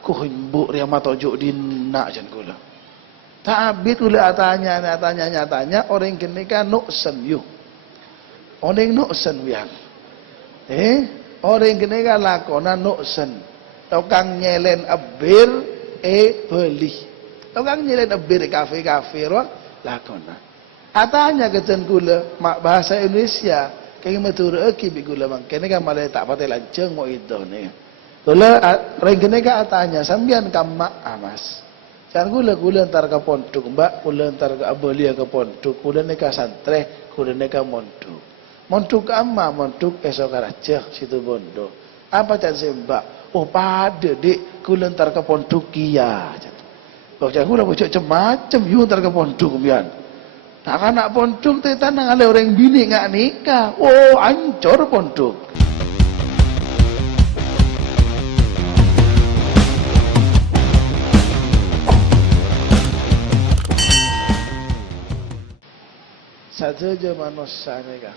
ku himbuk ria matojuk dina jan kula. Ta'abit kula tanya orang kene kan nuksen yu. Orang nuksen wiang. Orang kene kan lakona nuksen. Tukang nyelen abir beli. Tukang nyelen abir kafe-kafe ro lakona. Atanya kecen kula mak bahasa Indonesia kaya matur eki bi kula mang kene kan malah tak pateh lanceng mo itu ni. Kula orang kene kan atanya sambian kamak mas. Jangan kula entar ke pondok mbak, kula entar ke abelia ke pondok, kula neka santre, kula neka mondok. Mondok amma, mondok esok karaja situ bondo. Apa cak mbak? Oh pada dek, kula entar ke pondok kia. Kau cak kula bocok macam, you entar ke pondok bian. Nak anak pondok teh tanang ada orang bini ngak nikah. Oh ancor pondok. Saja manusia neka,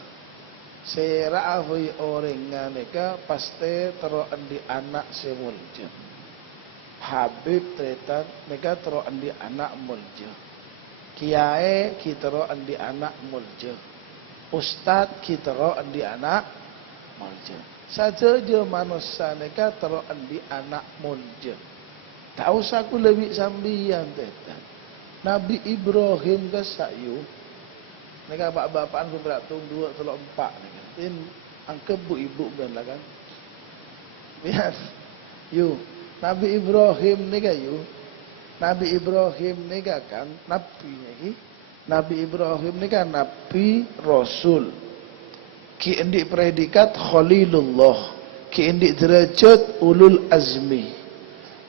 seraahui orang neka pasti teroandi anak semulja. Habib tretan neka teroandi anak mulja. Kiai kita teroandi anak mulja. Ustad kita teroandi anak mulja. Saja manusia neka teroandi anak mulja. Tak usah ku lebih sambian tretan. Nabi Ibrahim ke sayu. Neka bapak-bapakan pun beratung 2, 3, 4 neka. In angke ibu ben lah kan. Lihat. Yu, Nabi Ibrahim neka yu. Nabi Ibrahim neka kan nabi niki. Nabi Ibrahim neka nabi rasul. Ki endik predikat Khalilullah. Ki endik derajat ulul azmi.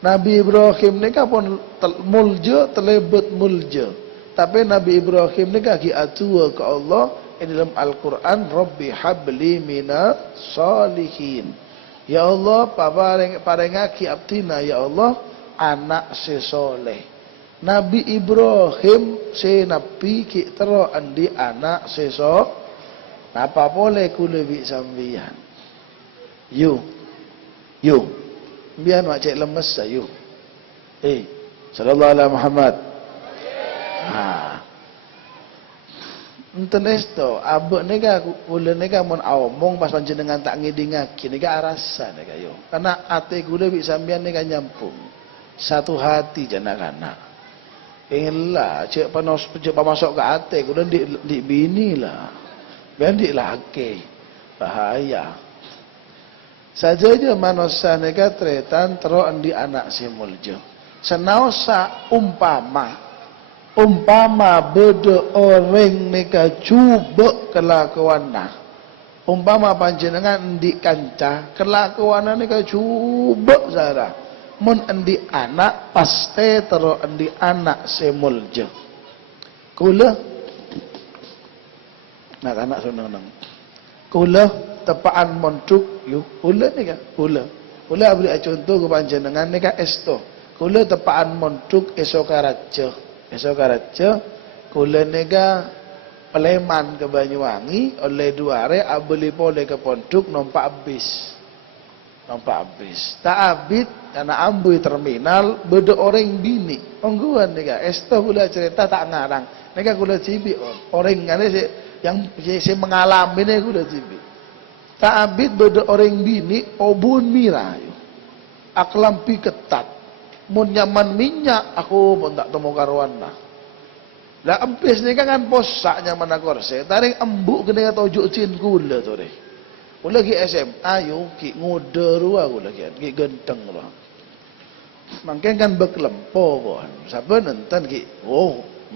Nabi Ibrahim neka pun mulja telebet mulja. Tapi Nabi Ibrahim ni kaki atua ke Allah dalam Al-Quran, Rabbi habli mina salihin. Ya Allah, parengaki abtina ya Allah anak sesoleh. Nabi Ibrahim se nabi ki tero andi anak seso. Apa boleh ku lebih sambian? You. Biar mak cek lemes sayu. Sallallahu alaihi Muhammad. Enten esto, abek nega kula nega mun omong pas panjenengan tak ngidingake nega arasa nega yo. Karena ate kula bi sampean nega nyampung. Satu hati jana-kana. Pengenlah cek masuk ke ate kula di bini lah. Ben di laki. Bahaya. Saja manusia nega tretan tero andi anak simuljo. Senaosa umpama beda orang neka cuba kelakuan nah. Umpama panjenengan endi kanca kelakuan neka cuba zara. Mun endi anak pasti tero endi anak semulja. Kula nak anak senang. Kula tepaan mondok yuk kula neka kula. Kula beri contoh ke panjenengan neka esto. Kula tepaan mondok esok karaja kula nega Peleman ke Banyuwangi oleh 2 hari abeli pole ke pondok nompak bis tak abit karena ambui terminal beda orang bini ongguan nega esto kula cerita tak ngarang nega kula cibi orang ngane yang saya mengalami nega kula cibi tak abit beda orang bini obun mira aklampi ketat mun nyaman minyak aku pun tak temu karuan lah. Lah empis ni kan posak nyaman korse, taring embuk kena tojuk cin kula tu deh. Kula ki SMA yo ki ngode rua kula ki genteng lah. Mangken kan beklempo kon. Saben enten ki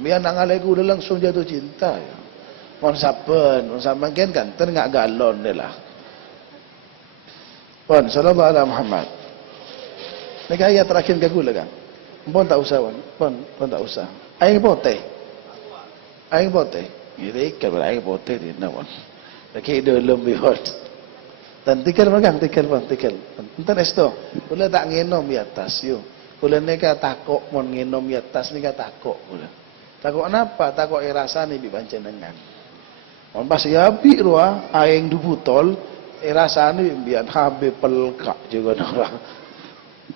mian nangalai kula langsung jatuh cinta ya. Mon saben mangken kan ten ngak galon deh lah. Pon sallallahu alaihi Muhammad. Nek ayat terakhir ke gula kan. Pon tak usah pon tak usah. Aing pote. Ini kan aing pote di nawan. Lagi dalam bihot. Dan tikal magang tikal. Enten esto. Kula tak ngenom di atas yo. Kula neka takok mon ngenom di atas neka takok kula. Takok napa? Takok irasane bi panjenengan. Mon pas ya bi ruah aing du butol irasane bian habe pelkak juga orang.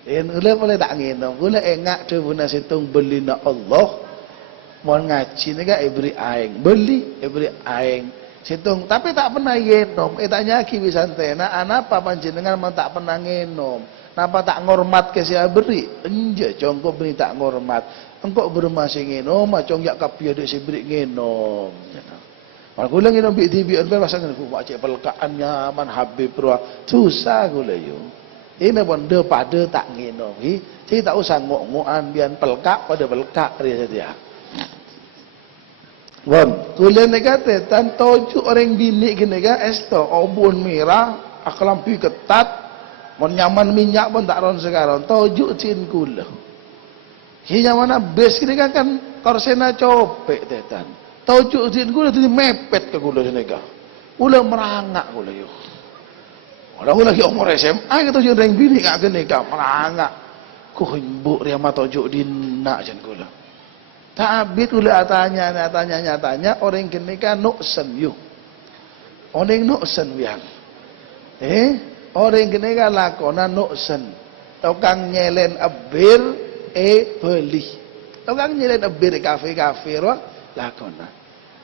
Gula boleh tak nginom. Gula engak tu buna situng beli na Allah. Mau ngaji ni kan beri aing. Beli beri aing. Situng tapi tak pernah nginom. Tanya ki bisantena anapa panjenengan man tak pernah nginom. Napa tak ngormat ke sia beri? Enje cong kau beri tak ngormat. Engkau bermasih nginom, macong yak kapia dek si beri nginom. Kalau gula nginom bi pasang nginom macam pelkaan nyaman habib ruah susah gula yo. Ini benda pada tak nginom. Jadi tak usah ngok-ngokan bian pelkak pada pelkak dia saja. Bon, gula ni kata tan toju orang bini gini kan esto obun merah akalampi ketat mon nyaman minyak pun tak ron sekarang toju cin gula. Hinya mana bes ini kan korsena copek tetan. Toju cin gula tu mepet ke gula ni kan. Gula merangak gula yo. Orang lagi umur SMA kita toju orang bini kan gini kan merangak. Ku himbuk dia mah toju dina cin gula. Tapi gula tanya orang gini kan nuksen yuk. Orang nuksen biang. Orang gini kan lakonan nuksen. Tukang nyelen abir beli. Tukang nyelen abir kafe-kafe roh lakonan.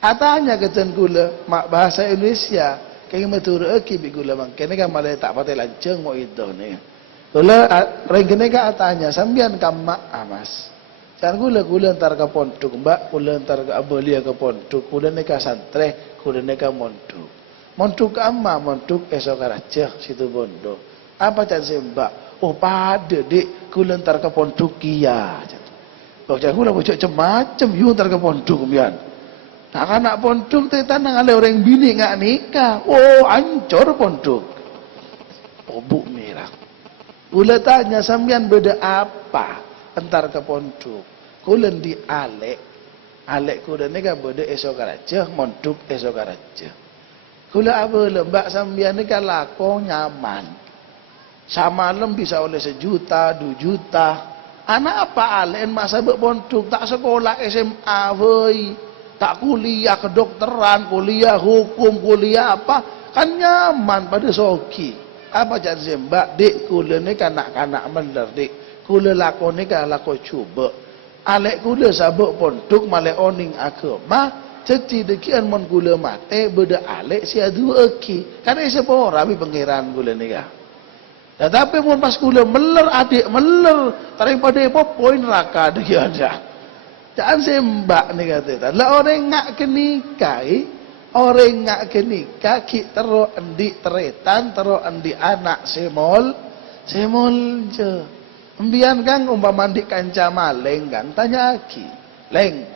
Atanya kecen gula mak bahasa Indonesia. Kaya matur eki bi gula mang. Kene kan malah tak pakai lanceng mau itu nih. Gula orang gini kan atanya sambian kamak amas. Jangan gula antar ke pondok mbak, gula antar ke abelia ke pondok, gula ni ke santre, gula ni ke mondok. Mondok ke amma, mondok esok raja situ bondo. Apa jangan si mbak? Oh pada dek, gula antar ke pondok kia. Kalau jangan gula bocok macam, you antar ke pondok mian. Anak pondok tu tanang ada orang bini ngak nikah. Oh hancur pondok. Obuk merah. Gula tanya sambian beda apa? Entar ke pondok, kulen di alek kuda ni kan berde esok raja, mondok esok raja. Kula apa lembak sambian ni kan lako nyaman. Samalam bisa oleh 1 juta, 2 juta. Anak apa alen masa berpondok tak sekolah SMA woi, tak kuliah kedokteran, kuliah hukum, kuliah apa kan nyaman pada soki. Apa jadi sembak dik kulen ni kan kanak-kanak bener dik. Kula lakon ni kan lakon cuba. Alek kula sabuk pondok malek oning agama. Jadi dekian mon kula mate beda alek si adu eki. Kan siapa orang pengiran kula ni kan. Tetapi mon pas kula meler adik meler. Daripada apa poin raka dekian dah. Jangan sembak ni kata. Lah orang ngak kenikai. Orang ngak kenikah ki tero endi teretan tero endi anak semol je. Embian kan umpama mandi kanca maleng kan tanya aki. Leng,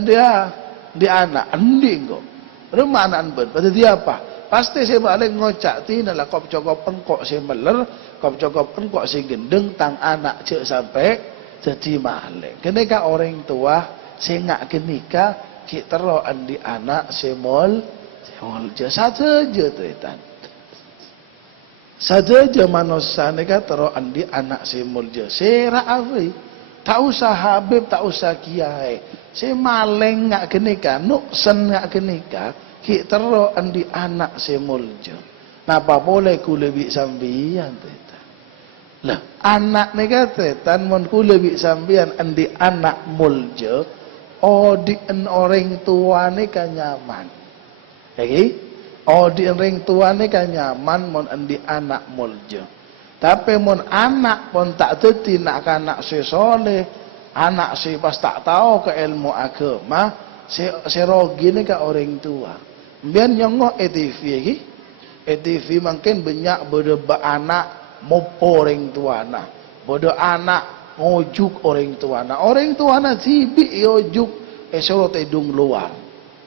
dia di anak endi kok. Rumah anak ben pada dia apa? Pasti saya maleng ngocak ti nala kop cokop pengkok si meler, kop cokop pengkok si gendeng tang anak cek sampai jadi maleng. Kenika orang tua si ngak kenika ki tero endi anak semol je saja je tretan. Saja manusia ni kan tero andi anak semul je. Sera awi. Tak usah habib, tak usah kiai. Si maleng ngak kenika, nuksen ngak kenika, ki tero andi anak semul je. Napa boleh ku lebih sambian tetan. Lah, anak ni kan tetan mon ku lebih sambian andi anak mulje. Oh di orang tua ni kan nyaman. Lagi? Oh di orang tua ni kan nyaman mon andi anak mulje. Tapi mon anak pun tak teti nak anak si soleh, anak si pas tak tahu ke ilmu agama, si rogi ni kan orang tua. Biar nyongok ETV lagi, ETV mungkin banyak berdebat anak mopo orang tua na, bodoh anak ngojuk orang tua na, orang tua na sibik ngojuk esok tedung luar.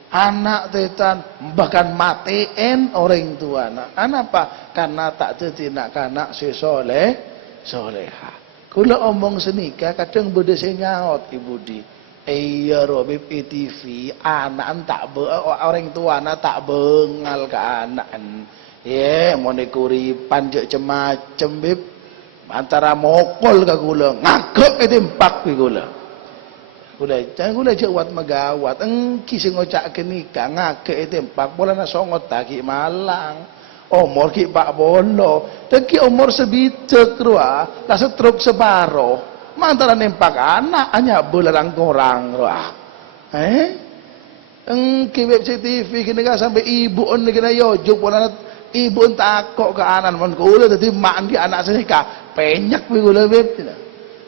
Anak tetan bahkan matiin orang tua anak apa karena tak tertinak kanak si soleh soleha. Kula omong senika kadang beda nyaut ibu di iya robib ETV anak tak orang tua anak tak bengal ke anak mau nekuripan je cemacem bib antara mokol ke gula ngagep etimpak ke gula. Jangan gula jawat megawat. Engki sing ngocak kenika ngake tempak bola na songot taki malang. Umur ki pak bolo, teki umur sebitek ruah, lah setruk separo. Mantara nempak anak hanya belarang korang ruah. Engki web CCTV kini kan sampai ibu on kena yojuk pun ibu takok ke anak mon kula dadi mak di anak sedekah penyak wi kula web.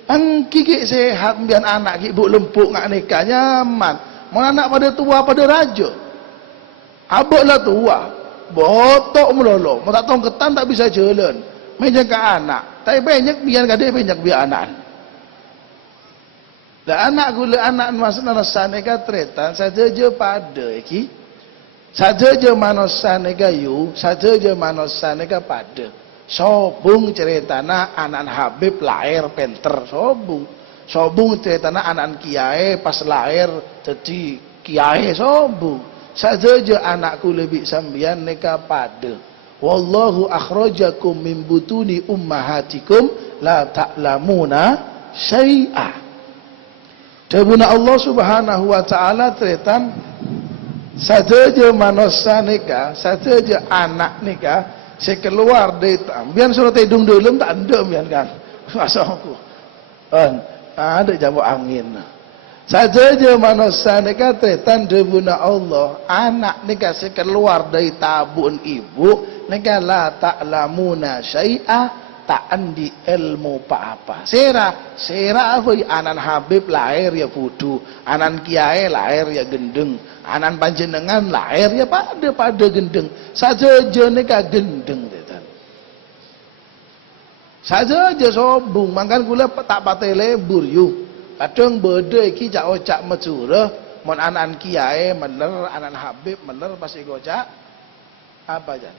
Engki ki sehat biar anak ki ibu lempuk ngak nikah nyaman. Mon anak pada tua pada raja. Abok lah tua. Botok melolo, mau tak tahu ketan tak bisa jalan. Banyak ke anak, tapi banyak biar gade banyak biar anak. Dan anak gula anak maksudnya nasane katretan saja je pada iki, saja je manosane gayu, saja je manosane ka pada. Sobung ceritana anak Habib lahir penter sobung, sobung ceritana anak kiai pas lahir jadi kiai sobung. Saja anakku lebih sambian neka pada. Wallahu akhrajakum min butuni ummahatikum la ta'lamuna syai'a. Dabuna Allah Subhanahu wa taala tretan saja manusia neka, saja anak neka sekeluar dari tambian surat hidung dalam tak ada bian kan. Masaku. Ada jamu angin. Saja manusia neka tretan debuna Allah anak neka keluar dari tabun ibu neka la ta'lamuna syai'a tak andi ilmu apa sera apa anan Habib lahir ya fudu anan kiai lahir ya gendeng anan panjenengan lahir ya pada gendeng saja neka gendeng tretan saja sobung mangkan kula tak pate lebur yuk. Kadang beda iki cak ocak mecurah mon anan kiai meler anan Habib meler pasti gocak apa jan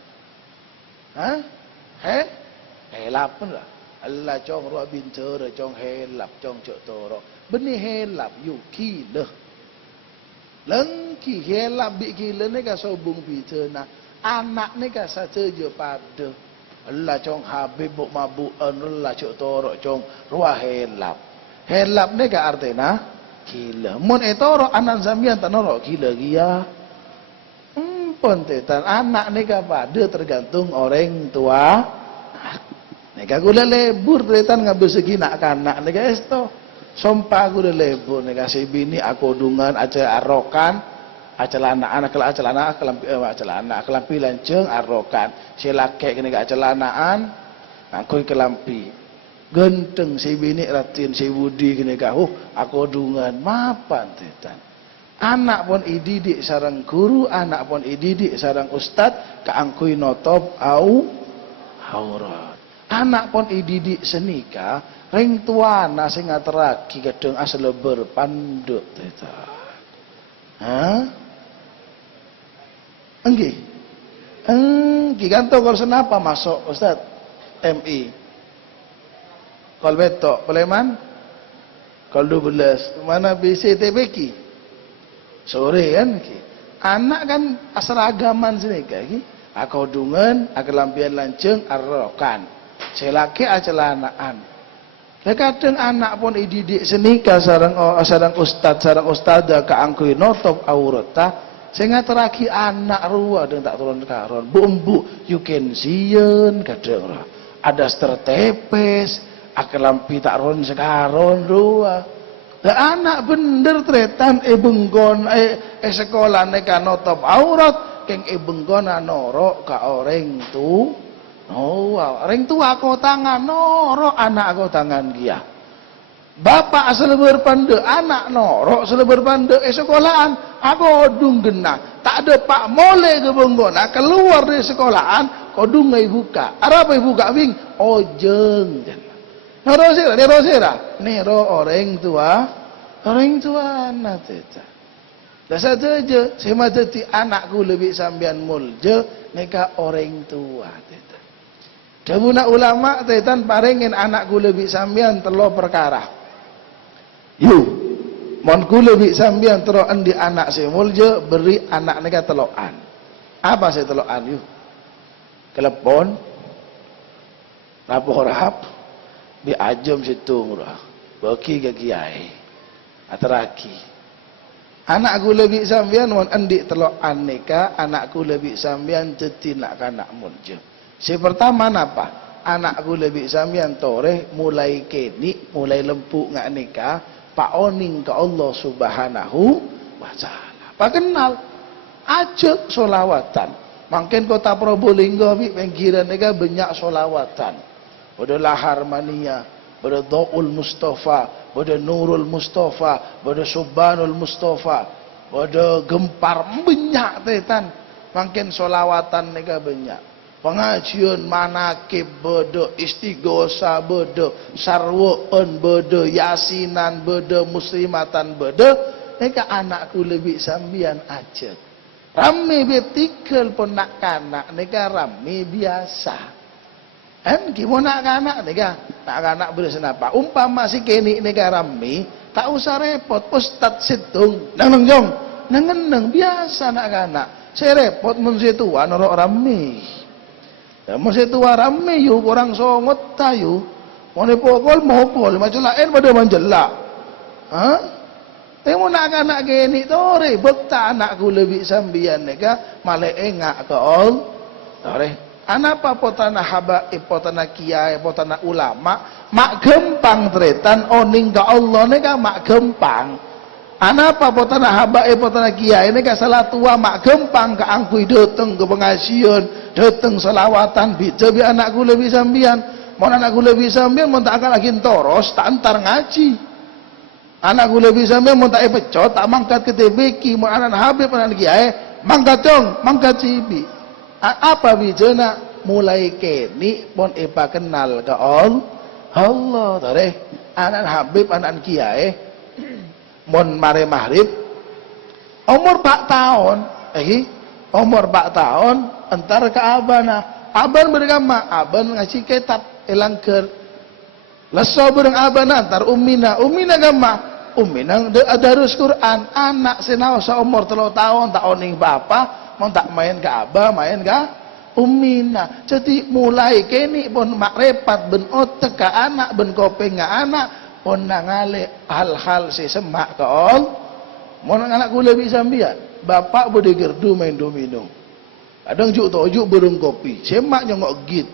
helap pun lah Allah cong ro binter cong helap cong cok toro benih helap yuki leh lengki helap bi kile ne ka sobung bitena anak ne ka saja pada Allah cong Habib buk mabuk Allah cok toro cong ruah helap helap ni ka artinya gila. Mun etoro anak sambian tanoro gila gia. Pontetan anak ni ka pada tergantung orang tua. Ni ka gula lebur tretan ngambil segi nak kanak ni ka esto. Sompa gula lebur ni ka si bini aku dungan aja arokan. Acelana anak kela acelana kelampi lanceng arokan. Si laki kini ka acelanaan aku kelampi. Genteng si bini ratin si budi kini kau aku dungan mapan tetan anak pun ididik sarang guru anak pun ididik sarang ustad kaangkui notop au aurat anak pun ididik senika ring tuana sing ngateraki gedeng asleber panduk tetan enggi kanto kalau senapa masuk ustad MI kalau betok, Peleman? Kalau 12, mana BCTBK? Sore kan? Anak kan seragaman sini kan? Aku dungan, aku lampian lanceng, arrokan. Selaki acelanaan. Kadang anak pun ididik senika sarang ustad keangkui notop aurata. Sehingga teraki anak ruah dan tak turun karon. Bu, you can see kadang ada tertepes. Akelampi tak ron sekaron dua. Dan anak bener tretan benggon sekolah neka notop aurat keng benggon norok ka orang tu. Orang tu aku tangan norok anak aku tangan dia. Bapak asal berpande anak norok asal berpande sekolahan aku odung genah. Tak ada pak mole ke benggon keluar dari sekolahan kodung ngai buka. Apa buka wing ojeng. Nero orang tua anak teta. Dasar saja, saya jadi anakku lebih sambian mulje, neka orang tua teta. Dabuna ulama tetan paringin anakku lebih sambian telo perkara. Monku lebih sambian tero endi anak saya mulje beri anak neka teloan. Apa saya teloan Telepon, rapor bi ajam situ murah bagi ke kiai ateraki Anakku lebih sambian mon endik telok aneka, anakku lebih sambian jetinak kanak munje. Si pertama napa? Anakku lebih sambian toreh mulai keni, mulai lempuk ngak nikah, pak oning ke Allah Subhanahu wa taala. Pak kenal ajak solawatan. Makin kota Probolinggo bi pinggiran nega banyak solawatan. Bodo lahar mania, bodo Dhaul Mustafa, bodo Nurul Mustafa, bodo Subhanul Mustafa, bodo Gempar banyak tetan. Makin solawatan nega banyak. Pengajian manakib bodo istighosa bodo sarwoon bodo yasinan bodo muslimatan bodo nega anakku lebih sambian aja. Rame betikal pun nak kanak nega rame biasa. Kan gimana nak kanak nega nak kanak bersenapa. Umpama si kini nega rame tak usah repot ustad situng nang jong nang biasa nak kanak. Saya repot mun situ norok rame. Ya masih tua rame yuk orang songot tayu. Mau pokol macam lain pada manjelak. Hah? Temu nak anak gini tore bekta anakku lebih sambian nega malah engak ke all. Tore. Anapa potana haba potana kiai potana ulama mak gempang tretan oning ke Allah nega mak gempang. Anapa potana haba potana kiai nega salah tua mak gempang ke angkui dateng ke pengajian, dateng selawatan bija bi anakku lebih sambian. Mon anakku lebih sambian mon tak akan lagi toros tak antar ngaji. Anakku lebih sambian mon tak pecot tak mangkat ke TBK mon anak habib anak kiai mangkat dong, mangkat cibi. Apa bijana mulai kini mon epa kenal ke Allah tare anak habib anak kiai mon mare maghrib umur 4 tahun umur 4 tahun entar ke abana aban beragama aban ngasih kitab elangker leso bereng abana antar ummina gama ummina darus Quran anak senaosa umur 3 tahun tak oning bapa mau tak main ke aba main ke ummina jadi mulai kini pun mak repat ben otek ke anak ben kopeng ke anak pun nangale hal-hal si semak ke all mau anakku lebih sambian bapak boleh gerdu main domino kadang juk tojuk berung kopi semak nyongok git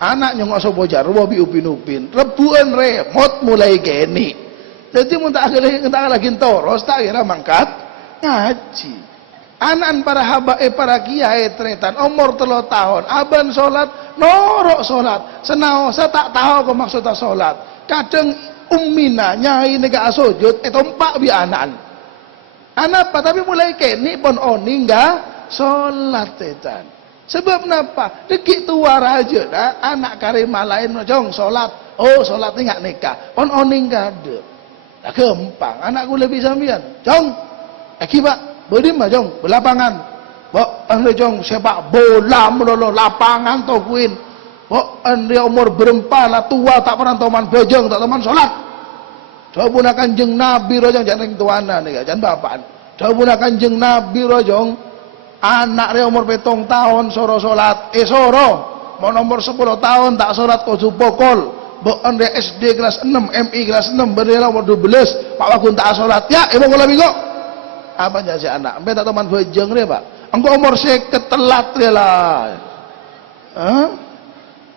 anak nyongok sopo jarwo bi upin-upin rebuan remote mulai keni jadi mun tak lagi toros tak kira mangkat ngaji anak para habae para kiai tretan umur 3 tahun aban salat norok salat senaosa tak tahu kok maksudnya salat kadang ummina nyai nega sujud tompak bi anan apa tapi mulai kini pon oni enggak salat tetan sebab napa deki tua raja dah anak karima lain jong salat oh salat enggak nikah pon oni enggak ada dah gampang anakku lebih sambian jong akibat bodi mah jong belapangan bok ande jong sepak bola melolo lapangan to kuin kok dia umur berempat lah tua tak pernah toman bejeng tak toman sholat coba kanjeng Nabi rojong jangan tuana nih jangan bapak coba kanjeng Nabi rojong anak dia umur 7 tahun soro sholat soro mau nomor 10 tahun tak sholat kau pokol bukan dia SD kelas 6 MI kelas 6 berdua umur 12 pak wakun tak sholat ya ibu kalau minggu apa jadi anak sampai tak toman bejeng dia pak engkau umur seketelat dia lah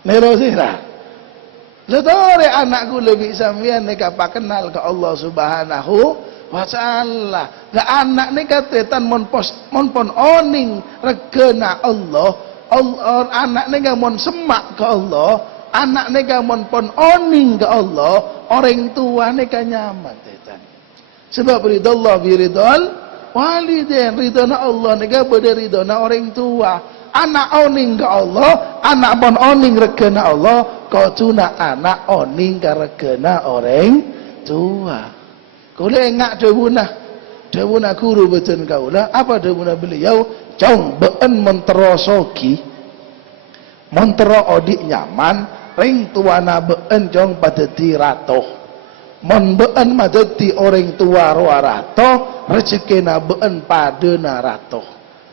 nerosira letore anakku lebih sambian neka pak kenal ke Allah Subhanahu wa taala la anak neka tetan mon pon oning regena Allah anak neka mon semak ke Allah anak neka mon pon oning ke Allah orang tua neka nyaman tetan sebab ridallah bi ridal walidain ridana Allah neka beda ridana orang tua anak oning ke Allah anak pon oning regena Allah kau tuna anak oning ke regena orang tua kau engak dewuna guru betul kau lah apa dewuna beliau jong been menterosoki mentero odik nyaman ring tuana been jong padeti ratoh mon been madeti orang tua roa ratoh rezekina been padena ratoh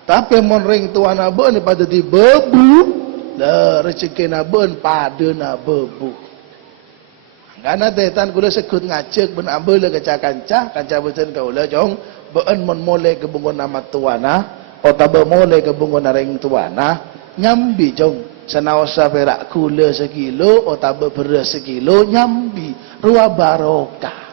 tapi mon ring tuana beun pada di bebu lah rezeki na beun pada na bebu Karena tetan kula sekut ngajak ben ambil le kanca beten kaula jong beun mon mole ke bungon nama tuana otabe mole ke bungon areng tuana nyambi jong sanaosa perak kula sekilo otabe beras sekilo nyambi rua barokah.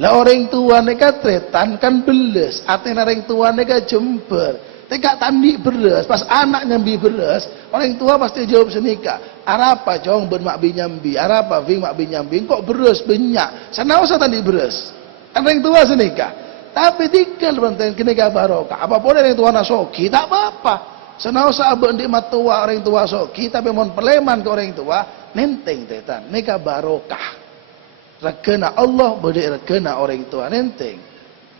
Lah orang tua neka tretan kan beles ate areng tua neka jember tegak tandi beras pas anak nyambi beras orang tua pasti jawab senika arapa jong ben mak bi nyambi arapa vi mak bi nyambi kok beras banyak sanaosa tandi beras orang tua senika tapi tinggal benten kene ka barokah apa boleh orang tua nasoki tak apa-apa sanaosa abek ndik matua orang tua soki tapi mon peleman ke orang tua nenteng tetan nika barokah regana Allah bede regana orang tua nenteng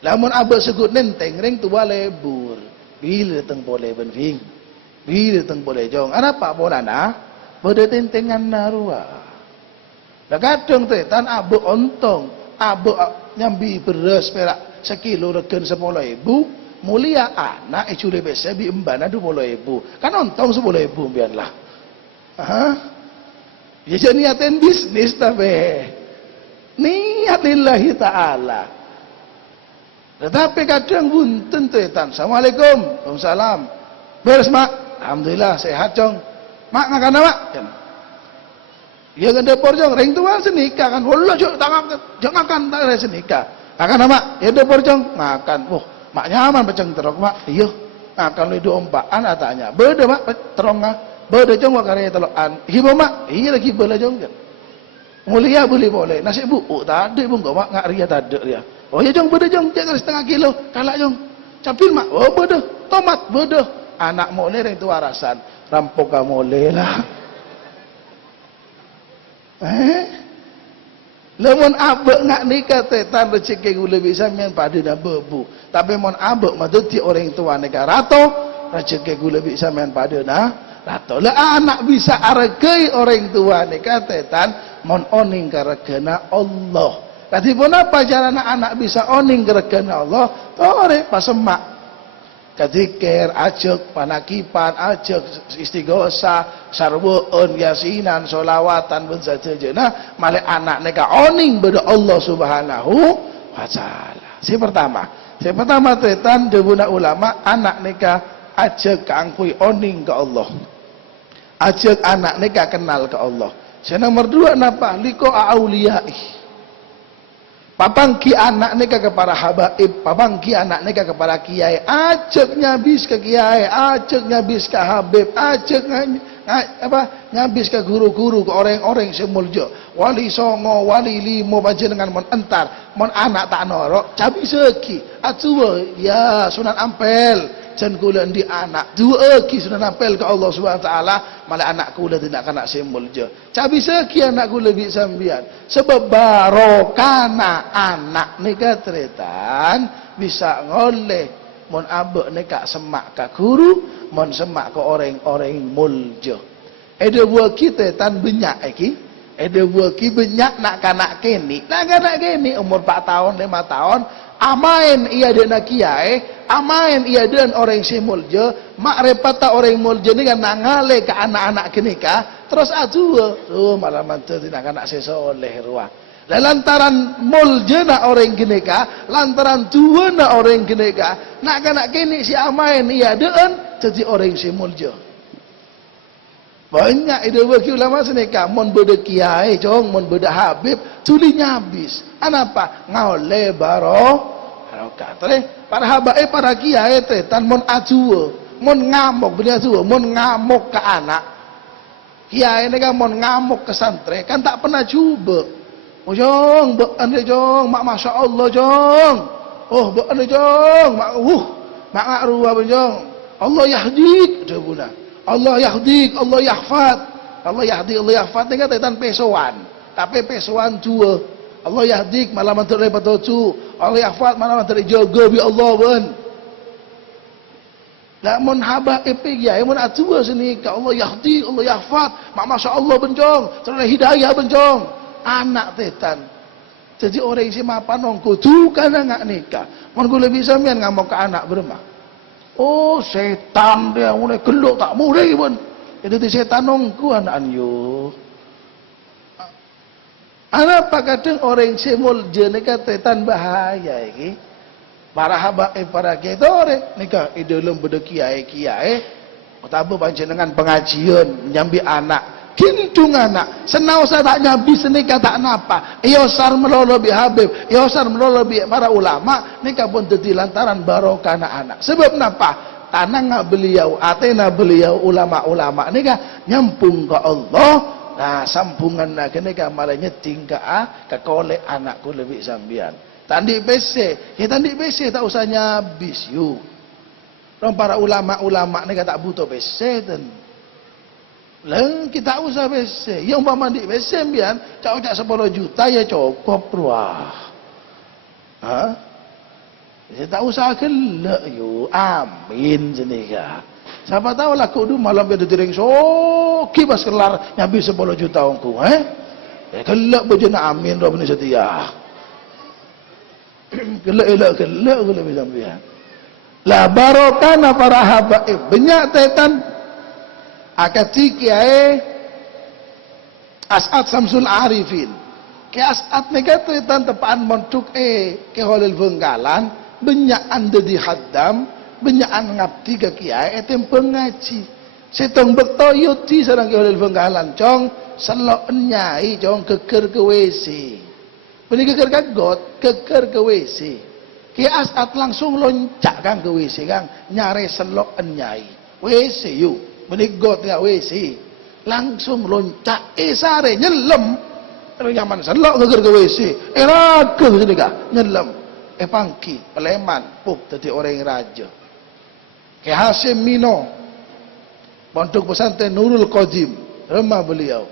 lamun abek segut nenteng ring tua lebur bila teng boleh benving bila teng boleh jong apa bolana bede tentengan narua lah kadang tetan abek ontong abek nyambi beras perak sekilo regen 10.000 mulia anak ecule bese bi embana 20.000 kan ontong 10.000 biarlah ya jadi niatin bisnis tapi niat lillahi ta'ala. Tetapi kadang bunten tetan. Assalamualaikum. Waalaikumsalam. Beres mak. Alhamdulillah sehat jong. Mak ngakan mak. Ya kan dapur jong. Ring tua senikah kan. Wallah jong jangan makan tak senikah. Makan mak. Ya dapur jong makan. Wah mak nyaman peceng terok mak. Iya. Makan lu 24an atanya. Beda mak terong ah. Beda jong wak karya telokan. Hiba mak. Iya lagi bela jong kan. Mulia boleh. Nasi buuk tak ada pun kau mak ngak ria tak ada dia. Oh ya jong beda jong jaga setengah kilo kalak jong. Capil mak. Oh beda. Tomat beda. Anak moleh yang tu arasan. Rampok ka moleh lah. Lemon abek ngak nikah tetan rezeki gula bisa main pada dah bebu. Tapi mon abek madeti orang tua negara rato rezeki gula bisa main pada dah rato. Lah anak bisa hargai orang tua nikah tetan mon oning karegana Allah. Tadi pun apa cara anak bisa oning karegana Allah? Tore pasemak. Kadzikir, ajak panakipan, ajak istighosa, sarweun, yasinan, solawatan ben sajana malih anak neka oning beda Allah Subhanahu wa taala. Si pertama tetan debuna ulama anak neka ajak kaangkui oning ke Allah. Ajak anak neka kenal ke Allah. Yang nomor 2 napa? Liko auliyai. Papangki anak neka kepada habaib, papangki anak neka kepada kiai, ajak nyabis ke kiai, ajak nyabis ke habib, ajak nyabis ke guru-guru, ke orang-orang semuljo, wali songo, wali limo, panjenengan mon entar, mon anak tak norok, cabi seki, atuwa, ya Sunan Ampel, jan kula di anak, dua ki Sunan Ampel ke Allah Subhanahu wa taala, malah anak kula tidak kena semuljo, cabi seki anak kula bi sambian, sebab barokana anak nika tretan bisa ngoleh mon abek nika semak ka guru mon semak ke orang-orang muljo ede buah kita tan banyak iki ede buah ki banyak nak kanak kini umur 4 tahun 5 tahun amain iya dena kiai amain iya den orang si muljo mak repata orang muljo ni kan ngale ke anak-anak kini ka terus aduh malah mantu tidak anak sesoleh ruah lantaran muljo na orang kini ka lantaran tua na orang kini ka nak kanak kini si amain iya den jadi orang si muljo banyak ide bagi ulama senika mon beda kiai jong mon beda habib tuli nyabis anapa ngaole barokah teh para habaib para kiai teh tan mon ajuwe mon ngamuk bener ajuwe mon ngamuk ke anak kiai neka mon ngamuk ke santri kan tak pernah coba oh jong beane jong mak masya Allah jong oh beane jong mak mak ngakruah jong Allah yahdik dia guna Allah yahdik, Allah yahfad. Allah yahdik, Allah yahfad. Ini kata pesoan. Tapi pesoan dua. Allah yahdik, malah menteri petocu. Allah yahfad, malah menteri jaga bi Allah pun. Namun haba epi ya, mun atua sini ka Allah yahdik, Allah yahfad. Mak masya Allah bencong, terus hidayah bencong. Anak tetan. Jadi orang isi mapan nongko tu kan enggak nikah. Mun gue lebih samian ngamuk ke anak beremah. Oh setan dia mulai gelok tak mulai pun. Itu setan nongku anak anyo. Apa kadang orang semul je nika tetan bahaya iki. Para habaib para kiai tore nika dalam beda kiai utama panjenengan pengajian nyambi anak kintung anak senau saya tak nyambi senika tak napa iosar melolobi habib iosar melolobi para ulama nika pun dadi lantaran barokah anak sebab napa tanang beliau atena beliau ulama-ulama nika nyampung ke Allah. Nah, sambungan nak kena malah nyeting ke kolek anakku lebih sambian. Tandi BC, tandi BC tak usah nyabis you. Orang para ulama ni tak butuh BC dan. Leng kita usah BC. Yang umpama di BC bian, cak 10 juta ya cukup ruah. Ha? Ya tak usah gelak you. Amin jenika. Siapa tahu lah kudu malam dia diring soki pas kelar nyambi 10 juta ongku, kelak bejana amin roh ni setia. Kelak bisa biar. Lah barokana para habaib banyak tetan akati kiai As'ad Samsul Arifin. Ke As'ad nega tetan tepaan montuk ke Holil Benggalan banyak anda di haddam banyak ngabdi ke kiai etem pengaji setong bekto yuti sareng Holil Benggalan cong selok nyai cong keker ke WC beli keker kagot keker ke WC ki As'ad langsung loncak kang ke WC kang nyare selok nyai WC yu beli got ya WC langsung loncak sare nyelem terus nyaman selok keker ke WC raga sini kah nyelem pangki peleman puk dadi orang raja. Ke Hasim Mino pondok pesantren Nurul Qadim rumah beliau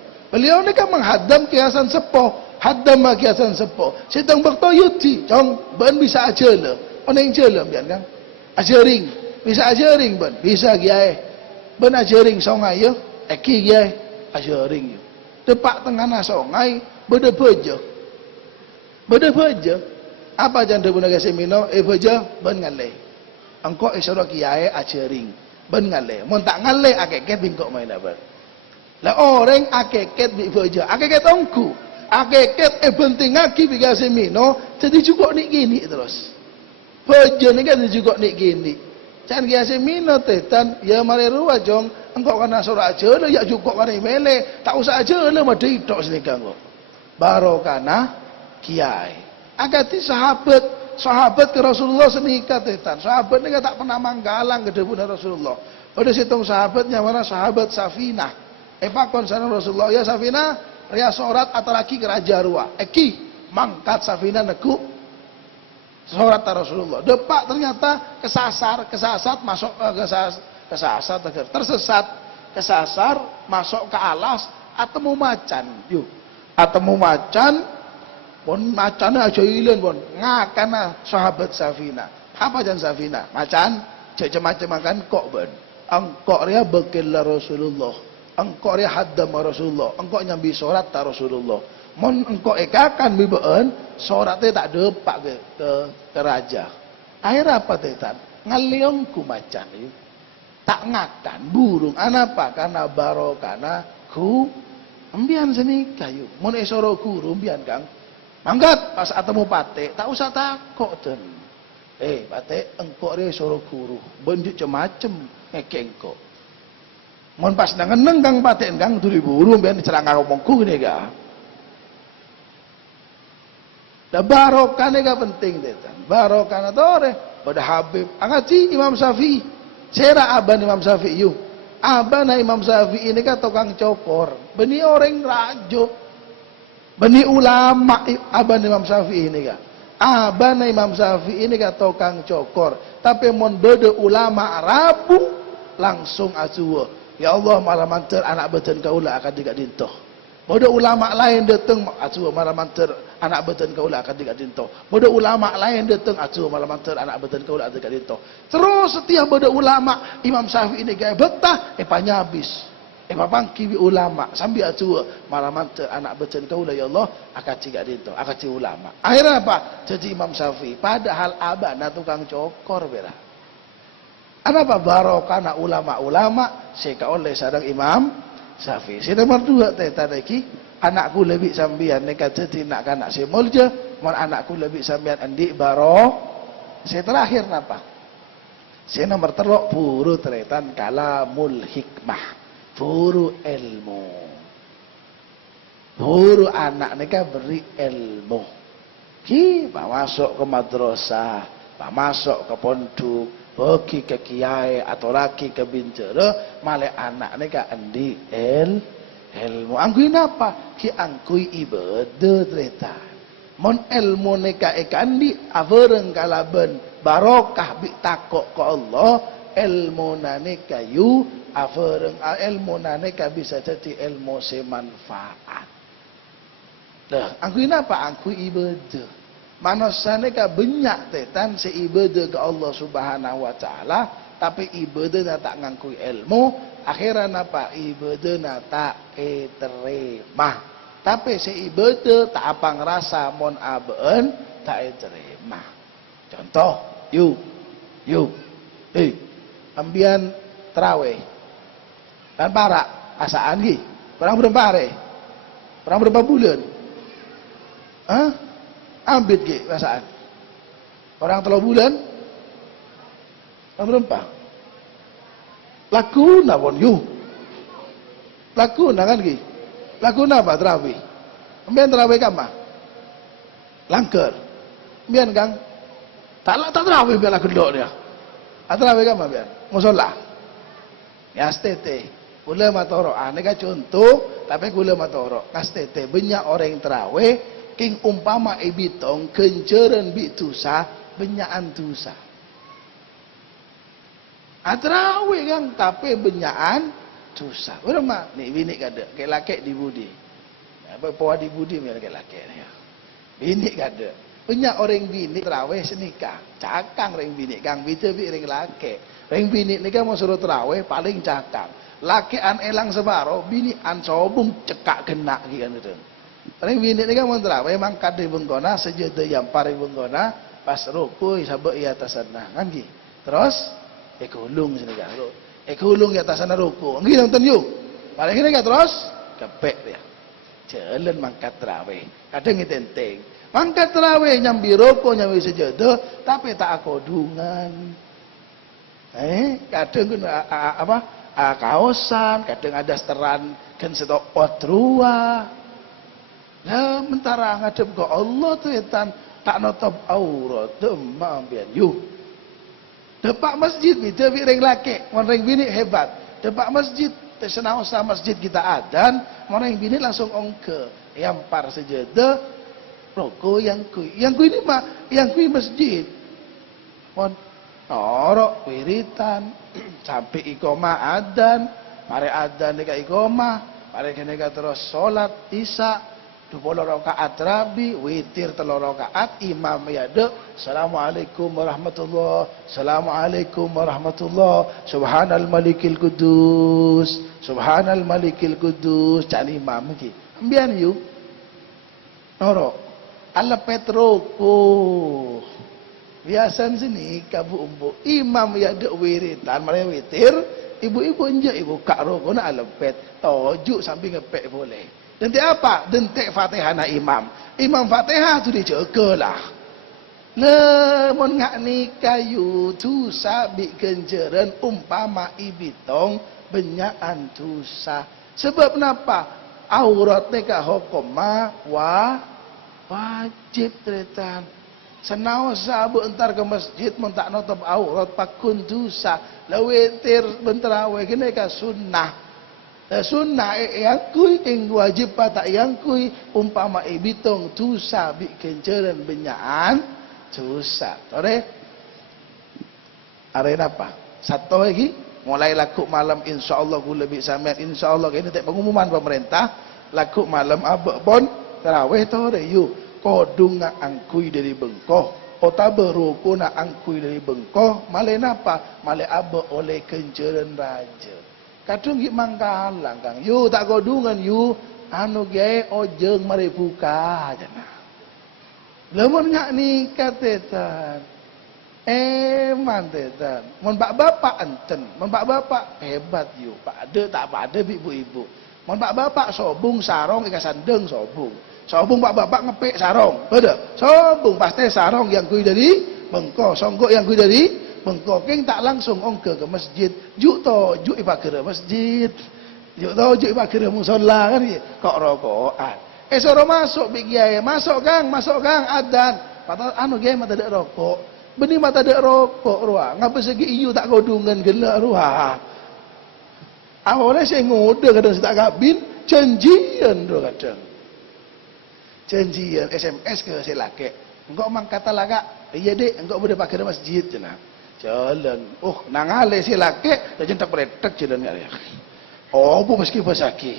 ni kan menghadam Ki Hasan Sepoh hadam Ki Hasan Sepoh sedang bekto yuti cong ben bisa aja le oneng jele bian kan ajaring bisa ajaring ben bisa kiai ben ajaring songai yo eki kiai ajaring yo tepak tengah songai beda bejo apa janda buna Hasim Mino bejo ben ngale engkau isyarat kiai ajaring ben ngale mun tak ngale akeket bingkok main apa lah orang akeket bi beja akeket ongku akeket penting ngaki bi Hasim Mino jadi juga nik gini terus beja ni kan juga nik gini can Hasim Mino tetan ya mari ruwa jong engkau kana surat aja ya juga mari mele tak usah aja le mati tok sini kanggo barokana kiai agati sahabat ke Rasulullah senika tetan. Sahabat ni tak pernah manggalang ke depan Rasulullah. Pada situng sahabatnya mana sahabat Safinah. Pakon sana Rasulullah ya Safinah, ria sorat ataraki ke raja ruah. Eki mangkat Safinah neku sorat Rasulullah. Depak ternyata kesasar masuk kesasar masuk ke alas atau mau macan. Yuk. Atau mau macan pun macana aja ilen pun ngakana sahabat Safina apa jan Safina macan macam makan kok ben engkok ria bekil Rasulullah engkok ria haddam Rasulullah engkok nyambi sorat ta Rasulullah mon engkok ekakan bibeun soratnya tak depak ke raja akhir apa tetan ngaliongku macan itu tak ngakan burung anapa karena barokana ku ambian seni kayu mon esoro guru ambian kang manggat pas atemu pate tak usah takut ten. Pate engkau dia suruh guru benjuk macam engkau. Mon pas nang kang pate kang tuli buru biar dicerang ngomongku ni ga. Da barokah ni ga penting detan. Barokah na tore pada Habib. Angaci Imam Syafi'i. Sera aban Imam Syafi'i yu. Abana Imam Syafi'i ini kan tukang cokor. Beni orang rajo. Bani ulama aban Imam Syafi'i ini kah? Aban Imam Syafi'i ini kah tukang cokor. Tapi mon beda ulama rabu langsung acuwa. Ya Allah malah manter anak beten kaula akan diga dintoh. Beda ulama lain datang acuwa malah manter anak beten kaula akan diga dintoh. Beda ulama lain datang acuwa malah manter anak beten kaula akan diga dintoh. Terus setiap beda ulama Imam Syafi'i ini gaya betah panyabis. Papang kiwi ulama sambil acuwa malah manter anak beten kaula ya Allah akan ciga dinto akan ci ulama akhirnya apa jadi Imam Syafi'i padahal abana tukang cokor bera apa barokana ulama-ulama seka oleh sadang Imam Syafi'i si nomor 2 teta lagi anakku lebih sambian ni kata nak kanak semul je, mon anakku lebih sambian andik baro. Saya terakhir napa? Saya nomor terok puru teretan kalamul hikmah, puru ilmu. Puru anak ni kan beri ilmu. Ki masuk ke madrasah, masuk ke pondok, pergi ke kiai atau lagi ke bincera, malah anak ni kan andi ilmu. Angkui napa? Ki angkui ibadah teretan. Mon ilmu ni kan andi avereng kalaben barokah bi takok ke Allah, ilmu nane kayu avereng ilmu nane ka bisa jadi ilmu semanfaat. Dah, angkui napa? Angkui ibadah. Manusia ni kan banyak tetan seibadah ke Allah Subhanahu wa taala, tapi ibadah tak ngangkui ilmu, akhiran apa? Ibadah tak terima. Tapi seibadah tak apa ngerasa mon aben tak terima. Contoh, ambian terawih. Dan para asaan gi. Perang berapa hari? Perang berapa bulan? Hah? Ambit ge rasaan. Orang 3 bulan. Berapa? Laku na pon yu. Laku na kan ge. Laku na apa terawih? Ambian terawih kama? Langker. Ambian kang tak terawih biar laku dok dia. Terawih kama biar? Musola. Ya stete. Kula matoro. Ini kan contoh, tapi kula matoro. Kastete banyak orang yang terawih. King umpama ibitong kenceran bitusa benyakan tusa. Terawih kan tapi benyakan tusa. Berapa? Ni bini kada. Kayak laki di budi. Apa pawa di budi biar kayak laki ni. Bini kada. Banyak orang bini terawih senikah. Cakang orang bini kang bita bi orang laki. Orang bini ni kan mau suruh terawih paling cakang. Laki an elang sebaro, bini an sobung cekak kena gitu kan. Orang bini ni kan mau terawih mangkat di benggona sejeda yang pari benggona pas rukui sabak ia atasana kan gitu. Terus ekulung sini kan. Ekulung di atasana ruku. Ngi nonton yuk. Paling ini kan terus kepek dia. Jalan mangkat terawih. Kadang itu enteng. Mangkat terawih nyambi ruku nyambi sejeda tapi tak akodungan. Kadang apa? Kaosan, kadang ada seteran kan setok otrua. Nah, mentara ngadep ke Allah tu etan tak notop aurat demam bian yu. Depak masjid bida bi ring laki, orang bini hebat. Depak masjid tersenau sama masjid kita adan, orang bini langsung ongke. Yang par sejeda roko yang kui ni mah yang kui masjid. Mon norok wiritan sampai iqamah adan, mari adan dekat iqamah, mari kene terus salat isya. 20 rakaat rabi, witir 3 rakaat, imam yade, Assalamualaikum warahmatullahi, Assalamualaikum warahmatullahi, Subhanal Malikil Kudus, Subhanal Malikil Kudus, cari imam lagi. Ambian yuk, noro, ala petroko, biasan sini kabu umbu, imam yade wiritan, mari witir, ibu-ibu enjak ibu kak roko na ala pet, tojuk sambil ngepek boleh. Dentik apa? Dentik Fatihah na imam. Imam Fatihah tu dijagalah. Lemon ngak ni kayu tu sabik kenceran umpama ibitong benyaan tusa. Sebab kenapa? Aurat ni ka hukuma wajib tretan. Senau sabu entar ke masjid mun tak notop aurat pakun tusa. Lawetir benterawe kene ka sunnah. Sunnah yang kui ting wajib tak yang kui umpama ibitong tusa bi kenceran benyaan tusa. Tore arena apa? Satu lagi mulai laku malam insyaallah ku lebih sampean insyaallah ini tak pengumuman pemerintah laku malam abek pon tarawih tore yu kodung nak angkui dari Bengkoh otabe ruku nak angkui dari Bengkoh male napa male abek oleh kenceran raja. Kadung gik mangkalang kang. Yu tak kodungan yu anu gae ojeng mari buka jana. Lemon ngak ni katetan. Mantetan. Mun bak bapak enten, mun bak bapak hebat yu. Pak ada tak pada ibu-ibu. Mon pak bapak sobung sarong ika sandeng sobung. Sobung pak bapak ngepek sarong. Beda. Sobung pasti sarong yang kui dari bengko, songgok yang kui dari bengko. Keng tak langsung ongke ke masjid. Juk to, juk ipak ke masjid. Juk to, juk ipak ke musola kan kok rokokan. Soro masuk big kiai, masuk Kang, adzan. Patah anu kiai mata dek rokok. Benih mata dek rokok ruah. Ngapa segi iyu tak kodungan gelak ruah. Awalnya saya ngode kadang saya tak kabin, janjian doh kadang. Janjian SMS ke saya laki. Engkau mang kata lagak, iya dek, engkau boleh pakai masjid cenah. Jalan. Nangale saya laki, jadi tak pretek jalan kali. Oh, bu meski pasaki.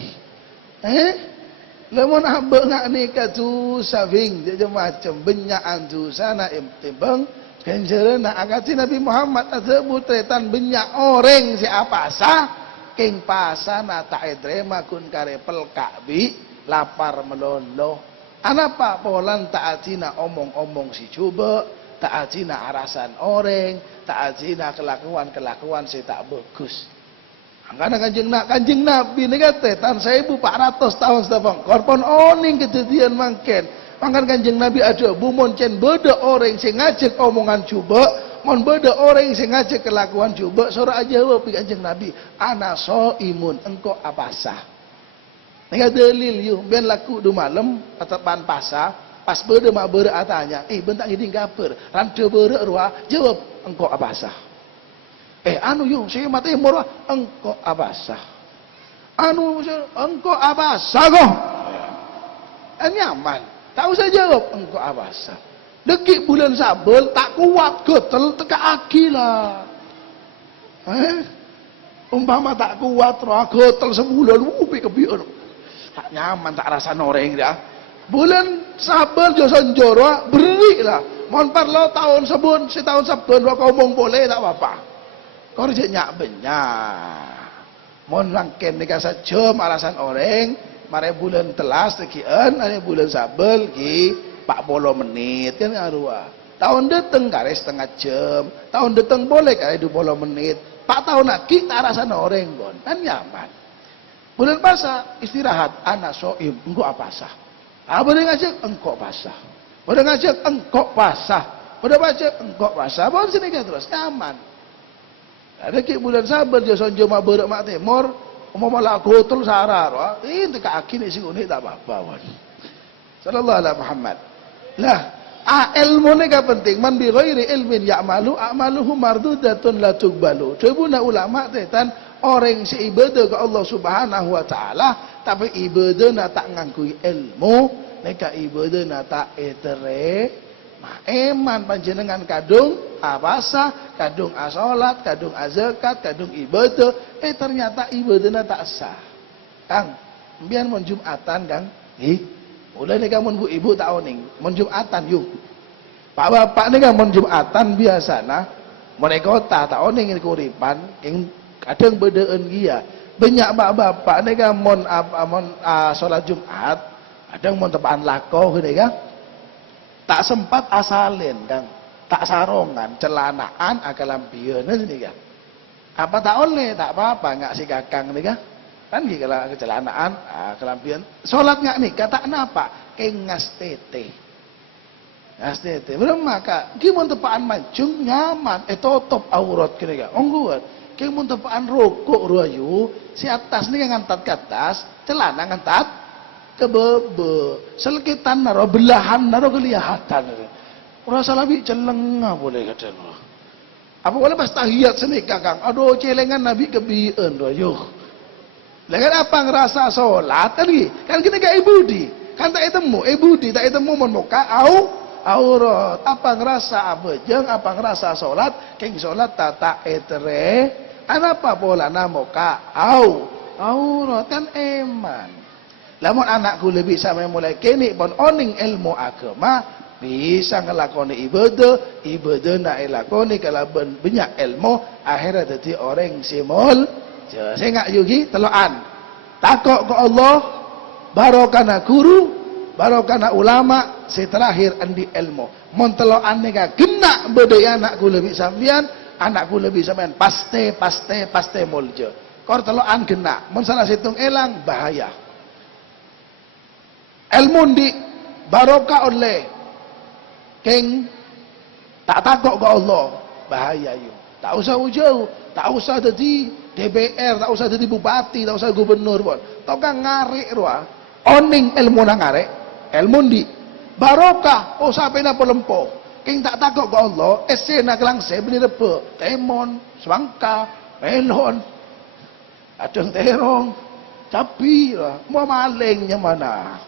Lemon abang nak nikah tu saving dia macam benyaan tu sana timbang kenjeren nak agati Nabi Muhammad tersebut tretan benyak orang siapa sah keng pasana tak edrema kun karepel kakbi lapar meloloh. Anapa polan tak atina omong-omong si coba, tak atina arasan orang, tak atina kelakuan si tak bagus. Karena kanjeng Nabi ni kata tahun 1400 tahun setafang korpon oning kejadian mangken. Mangkan kanjeng Nabi ada bumon cen beda orang sing ngajak omongan coba, mon beda orang sing ngajak kelakuan coba. Surah aja wapi kanjeng Nabi, ana so imun engkau apasah. Nika dalil yuk, ben laku du malam atapan pasah, pas beda mak bere atanya, bentak ngiding kaper, rante bere ruah jawab engkau apasah. Anu yung saya mati murah engkau abasah. Anu engkau abasah kok. Nyaman. Tak usah jawab engkau abasah. Dekik bulan Sabel tak kuat getel teka akilah. Umpama tak kuat roh getel sebulan upi kebiur. Tak nyaman tak rasa noreng dah. Bulan Sabel josan joro beri lah. Mon parlo tahun sebun si tahun sebun roh ngomong boleh tak apa-apa. Kau rejek nyak benyak. Mon langken nika sajam alasan orang, mare bulan telas tekian, ane bulan Sabel ki 40 menit kan arua. Tahun dateng kare setengah jam, tahun dateng boleh kare 20 menit. 4 tahun lagi tak alasan orang bon, kan nyaman. Bulan puasa istirahat, anak soim, engkau apa sah? Boleh ngajak engkau pasah. Boleh ngajak engkau pasah. Boleh baca engkau pasah. Bon sini kan terus nyaman. Ada ke bulan Sabar je sonjo mak berak mak temor, umpama gotol sarar, itu kaki ni sing unik tak apa-apa wan. Sallallahu alaihi Muhammad. Lah, ilmu ni ka penting, man bi ghairi ilmin ya'malu a'maluhu mardudatun la tuqbalu. Cebuna ulama tetan orang si ibadah ke Allah Subhanahu wa taala, tapi ibadahna tak ngangkui ilmu, neka ibadahna tak etere. Eman panjenengan kadung abasa, kadung asolat, kadung azakat, kadung ibadah, ternyata ibadahnya tak sah. Kang, biar mon Jumatan Kang, mulai nih kamu bu ibu tak oning, mon Jumatan yuk. Pak bapak nih kan mon Jumatan biasa nah, mon kota tak oning ini kuripan, yang kadang bedaan dia. Banyak bapak nih kan mon solat Jumat, kadang mon tepaan lako gini kan. Tak sempat asalin Kang, tak sarongan, celanaan akalampion ini kan. Apa tak oleh, tak apa-apa, nggak si kakang nih kan gitu lah kecelanaan, akalampion. Sholat nggak nih, kata kenapa? Kengas tete, ngas tete. Belum maka, gimana tepaan mancung nyaman, totop aurat kini kan, ongguan. Gimana tepaan rokok ruayu, si atas nih ngantat ke atas, celana ngantat. Kebebe, selekitan naro belahan naro kelihatan. Rasa lebih celengah boleh kata lo. Apa boleh pas tahiyat seni kakang. Aduh celengan Nabi kebian doh yuk. Lagan apa ngerasa solat kan gi? Kan kita kayak ibudi. Kan tak etemu, ibudi tak etemu mon muka aurat. Apa ngerasa abejeng, apa ngerasa solat? Keng solat tata etere. Apa pola namoka aurat kan eman. Lamun anakku lebih sampai mulai kini pun oning ilmu agama bisa ngelakoni ibadah nak elakoni kalau banyak ilmu akhirnya jadi orang simul. Saya ngak yugi teloan takok ke Allah barokana guru barokana ulama seterakhir andi ilmu. Mon teloan nega kena bedaya anakku lebih sampean pasti mulja. kor telokan genak, mun salah situng elang bahaya. Ilmu di barokah oleh keng tak takut ke Allah, bahaya yo. Tak usah jauh, tak usah jadi DPR, tak usah jadi bupati, tak usah gubernur pun. Tau kan ngarik roa, oning ilmu nang ngarik, ilmu di barokah, oh sampai na pelempo. Keng tak takut ke Allah, esena kelangse beli rebe, temon, semangka, melon, adeng terong, capi lah, mau malingnya mana?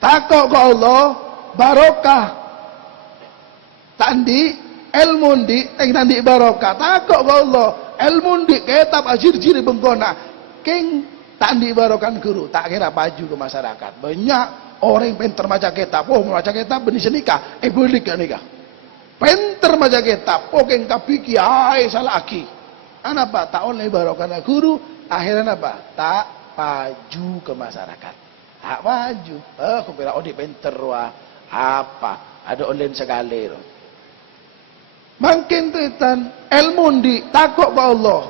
Takut ke Allah, barokah. Tandi ilmu di tandi barokah. Takut ke Allah, ilmu di kitab ajir-jiri benggona. King tandi barokah guru, tak kira baju ke masyarakat. Banyak orang yang pintar baca kitab. Oh, baca kitab benih senikah, boleh kan nikah. Pintar baca kitab, oh keng kapiki, salah aki. Apa? Tak oleh barokah guru, akhirnya apa? Tak paju ke masyarakat. Tak paju. Aku bilang oh di pintar wah. Apa? Ada online sekali. Makin tetan ilmu di takut ke Allah.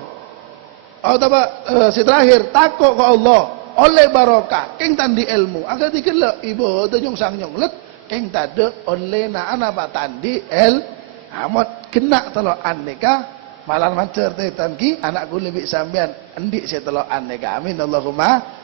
Oh apa si terakhir takut ke Allah oleh barokah keng tandi ilmu. Agak dikela ibu tu sang let keng tade oleh na apa tandi amat kena telo aneka malam mancer tetan ki anakku lebih sambian endik si telo aneka. Amin Allahumma